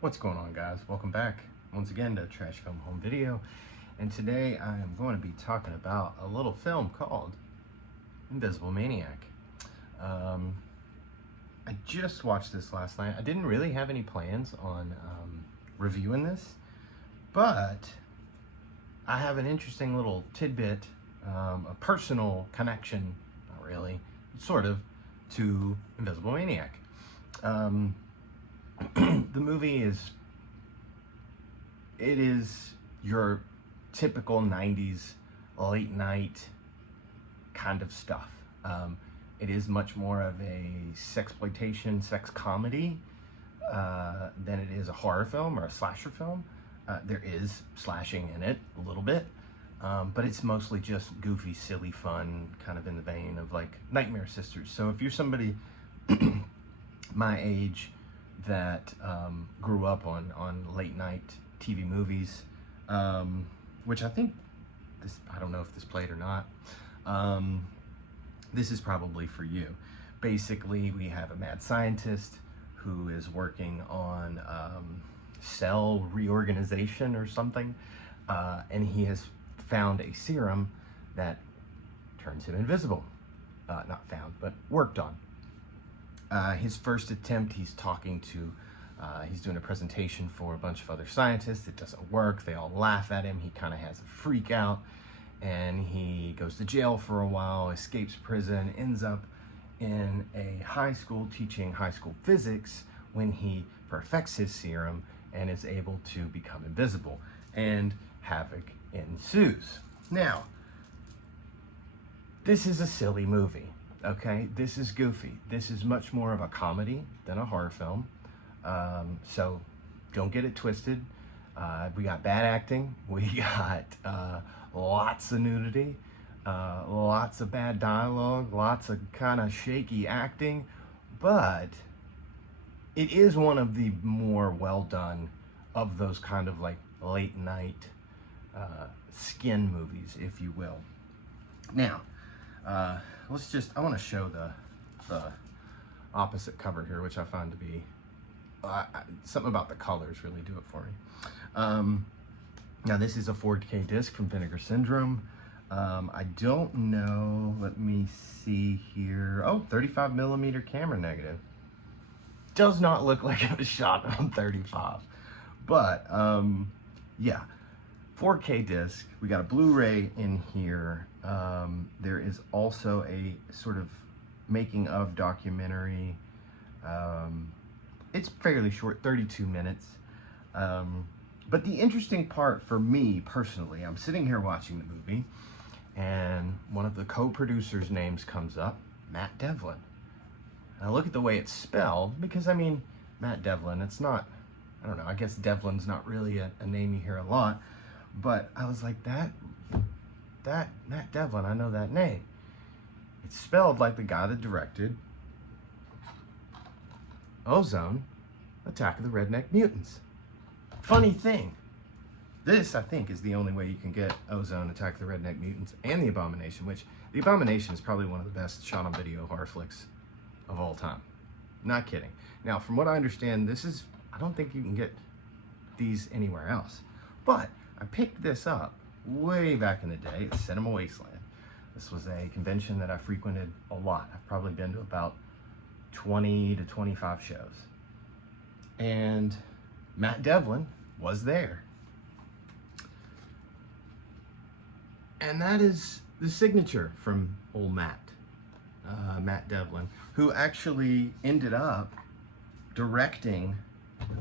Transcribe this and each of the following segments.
What's going on, guys? Welcome back once again to Trash Film Home Video, and today I am going to be talking about a little film called Invisible Maniac. I just watched this last night. I didn't really have any plans on reviewing this, but I have an interesting little tidbit, a personal connection, not really, sort of, to Invisible Maniac. The movie is your typical 90s late night kind of stuff. It is much more of a sexploitation, sex comedy than it is a horror film or a slasher film. There is slashing in it a little bit, but it's mostly just goofy, silly fun, kind of in the vein of like Nightmare Sisters. So if you're somebody my age that grew up on late night TV movies, which I think I don't know if this played or not, this is probably for you. Basically, we have a mad scientist who is working on cell reorganization or something, and he has found a serum that turns him invisible. Not found, but worked on. His first attempt, he's doing a presentation for a bunch of other scientists. It doesn't work. They all laugh at him. He kind of has a freak out, and he goes to jail for a while, escapes prison, ends up in a high school teaching high school physics when he perfects his serum and is able to become invisible, and havoc ensues. Now, this is a silly movie. Okay, this is goofy. This is much more of a comedy than a horror film. So don't get it twisted. We got bad acting. We got lots of nudity, lots of bad dialogue, lots of kind of shaky acting, but it is one of the more well done of those kind of like late night skin movies, if you will. Now, I want to show the opposite cover here, which I find to be, something about the colors really do it for me. Now this is a 4K disc from Vinegar Syndrome. I don't know, let me see here. Oh, 35 millimeter camera negative. Does not look like it was shot on 35, but yeah. 4K disc. We got a Blu-ray in here. There is also a sort of making of documentary. It's fairly short, 32 minutes. But the interesting part for me personally, I'm sitting here watching the movie, and one of the co-producers' names comes up, Matt Devlin. And I look at the way it's spelled, because I mean, Matt Devlin, it's not, I don't know, I guess Devlin's not really a name you hear a lot. But I was like, that Matt Devlin, I know that name. It's spelled like the guy that directed Ozone, Attack of the Redneck Mutants. Funny thing, this I think is the only way you can get Ozone, Attack of the Redneck Mutants, and The Abomination, which The Abomination is probably one of the best shot on video horror flicks of all time. Not kidding. Now, from what I understand, I don't think you can get these anywhere else. But I picked this up way back in the day at Cinema Wasteland. This was a convention that I frequented a lot. I've probably been to about 20 to 25 shows. And Matt Devlin was there. And that is the signature from old Matt Devlin, who actually ended up directing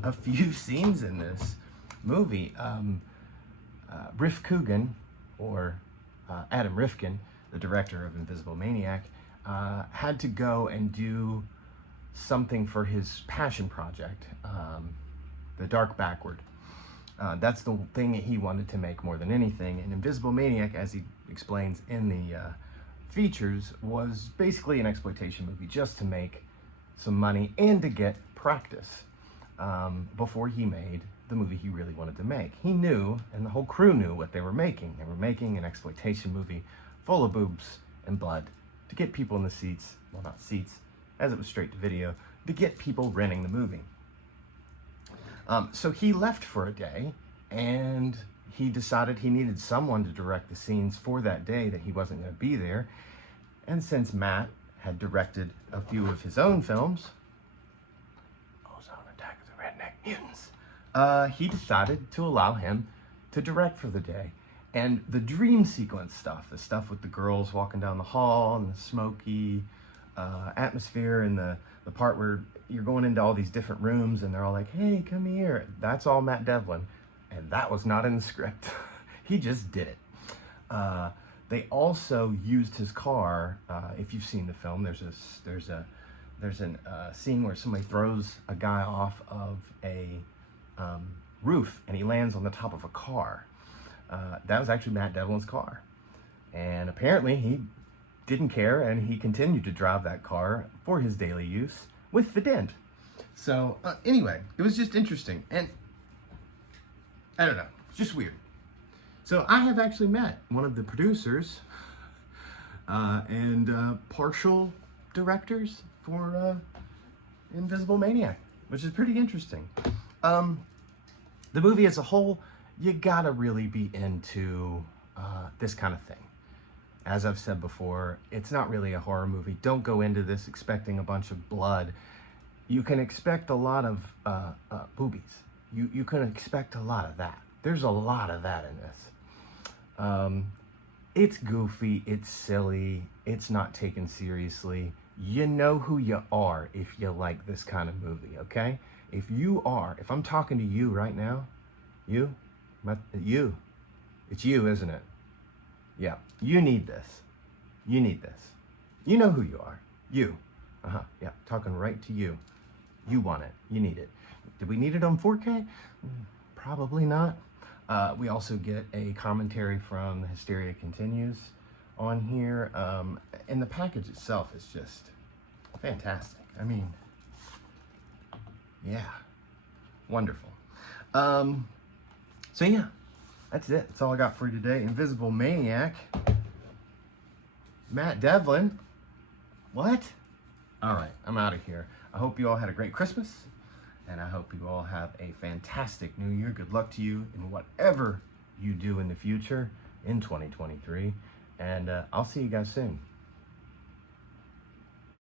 a few scenes in this movie. Riff Coogan, or Adam Rifkin, the director of Invisible Maniac, had to go and do something for his passion project, The Dark Backward. That's the thing that he wanted to make more than anything. And Invisible Maniac, as he explains in the features, was basically an exploitation movie just to make some money and to get practice before he made the movie he really wanted to make. He knew, and the whole crew knew, what they were making. They were making an exploitation movie full of boobs and blood to get people in the seats, well, not seats, as it was straight to video, to get people renting the movie. So he left for a day, and he decided he needed someone to direct the scenes for that day that he wasn't going to be there. And since Matt had directed a few of his own films, Ozone Attack of the Redneck Mutants, he decided to allow him to direct for the day. And the dream sequence stuff, the stuff with the girls walking down the hall and the smoky atmosphere, and the part where you're going into all these different rooms and they're all like, hey, come here. That's all Matt Devlin. And that was not in the script. He just did it. They also used his car. If you've seen the film, there's a scene where somebody throws a guy off of a roof and he lands on the top of a car. That was actually Matt Devlin's car. And apparently he didn't care, and he continued to drive that car for his daily use with the dent. So anyway, it was just interesting. And I don't know, it's just weird. So I have actually met one of the producers and partial directors for Invisible Maniac, which is pretty interesting. The movie as a whole, you gotta really be into this kind of thing. As I've said before, it's not really a horror movie. Don't go into this expecting a bunch of blood. You can expect a lot of boobies. You can expect a lot of that. There's a lot of that in this. It's goofy, it's silly, it's not taken seriously. You know who you are if you like this kind of movie, okay? If I'm talking to you right now, it's you, isn't it? Yeah, you need this. You need this. You know who you are. You. Yeah, talking right to you. You want it. You need it. Did we need it on 4K? Probably not. We also get a commentary from Hysteria Continues on here. And the package itself is just fantastic. I mean, yeah, wonderful. So yeah, that's it. That's all I got for you today. Invisible Maniac. Matt Devlin. What? All right, I'm out of here. I hope you all had a great Christmas, and I hope you all have a fantastic New Year. Good luck to you in whatever you do in the future in 2023, and I'll see you guys soon.